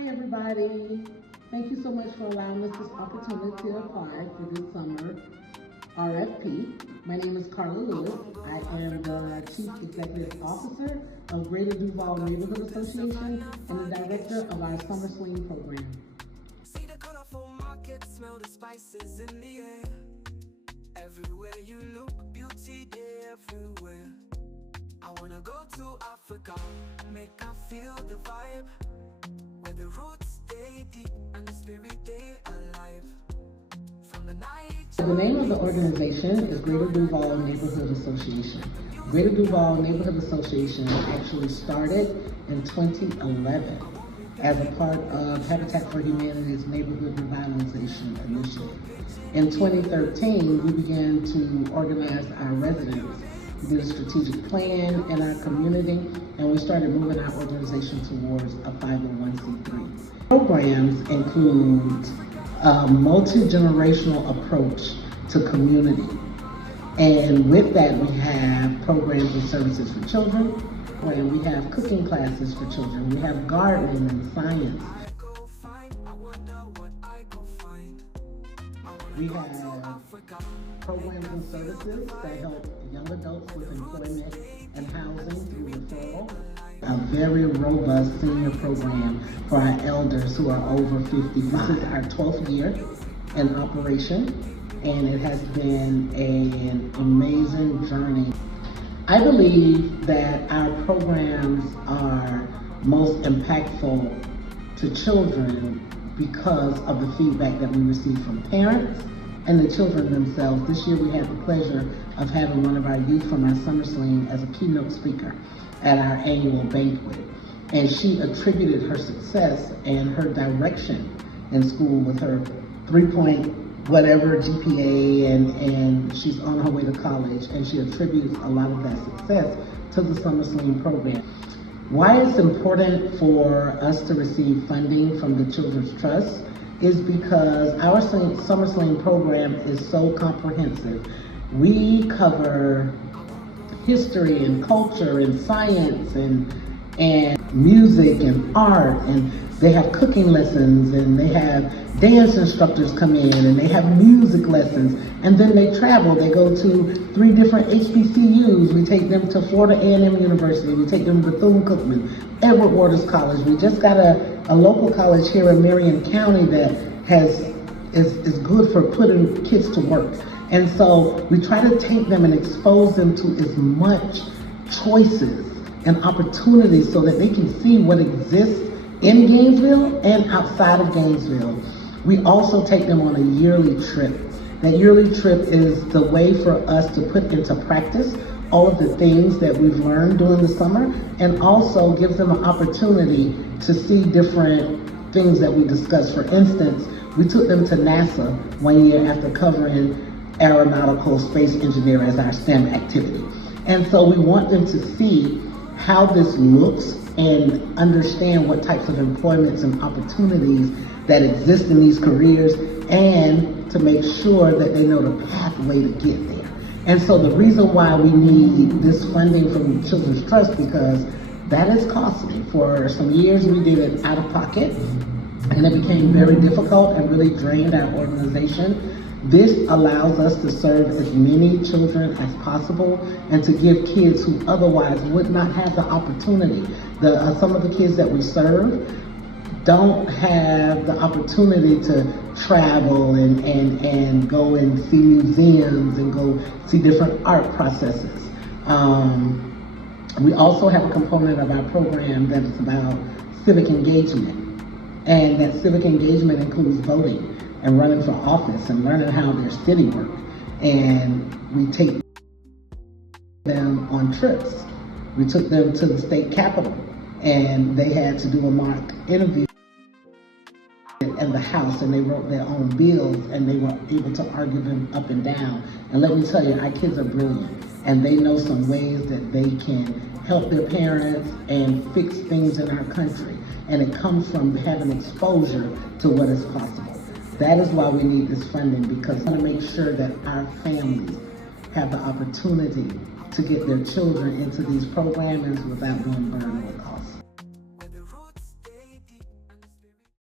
Hi everybody. Thank you so much for allowing us this opportunity to apply for this summer RFP. My name is Carla Lewis. I am the Chief Executive Officer of Greater Duval Neighborhood Association and the Director of our Summer Sling program. See the colorful market, smell the spices in the air. Everywhere you look, beauty everywhere. I wanna go to Africa, make I feel the vibe, where the roots stay deep and the spirit stay alive. From the night. The name of the organization is Greater Duval Neighborhood Association. Greater Duval Neighborhood Association actually started in 2011 as a part of Habitat for Humanity's Neighborhood Revitalization Initiative. In 2013, we began to organize our residents. We did a strategic plan in our community, and we started moving our organization towards a 501c3. Programs include a multi-generational approach to community. And with that, we have programs and services for children, and we have cooking classes for children. We have gardening and science. We have programs and services that help young adults with employment and housing through referral. A very robust senior program for our elders who are over 55. This is our 12th year in operation, and it has been an amazing journey. I believe that our programs are most impactful to children because of the feedback that we receive from parents and the children themselves. This year we had the pleasure of having one of our youth from our Summer Sling as a keynote speaker at our annual banquet. And she attributed her success and her direction in school with her 3-point-whatever GPA, and she's on her way to college, and she attributes a lot of that success to the Summer Sling program. Why it's important for us to receive funding from the Children's Trust is because our Summer Sling program is so comprehensive. We cover history and culture and science and music and art, and they have cooking lessons, and they have dance instructors come in, and they have music lessons, and then they travel. They go to 3 different HBCUs. We take them to Florida A&M University. We take them to Bethune-Cookman, Edward Waters College. We just got a local college here in Marion County that is good for putting kids to work. And so we try to take them and expose them to as much choices and opportunities so that they can see what exists in Gainesville and outside of Gainesville. We also take them on a yearly trip. That yearly trip is the way for us to put into practice all of the things that we've learned during the summer, and also gives them an opportunity to see different things that we discuss. For instance, we took them to NASA one year after covering aeronautical space engineer as our STEM activity. And so we want them to see how this looks and understand what types of employments and opportunities that exist in these careers, and to make sure that they know the pathway to get there. And so the reason why we need this funding from the Children's Trust, because that is costly. For some years we did it out of pocket, and it became very difficult and really drained our organization. This allows us to serve as many children as possible and to give kids who otherwise would not have the opportunity. Some of the kids that we serve don't have the opportunity to travel and go and see museums and go see different art processes. We also have a component of our program that is about civic engagement, and that civic engagement includes voting and running for office and learning how their city works. And we take them on trips. We took them to the state capitol, and they had to do a mock interview in the House, and they wrote their own bills, and they were able to argue them up and down. And let me tell you, our kids are brilliant, and they know some ways that they can help their parents and fix things in our country. And it comes from having exposure to what is possible. That is why we need this funding, because we want to make sure that our families have the opportunity to get their children into these programs without being burned.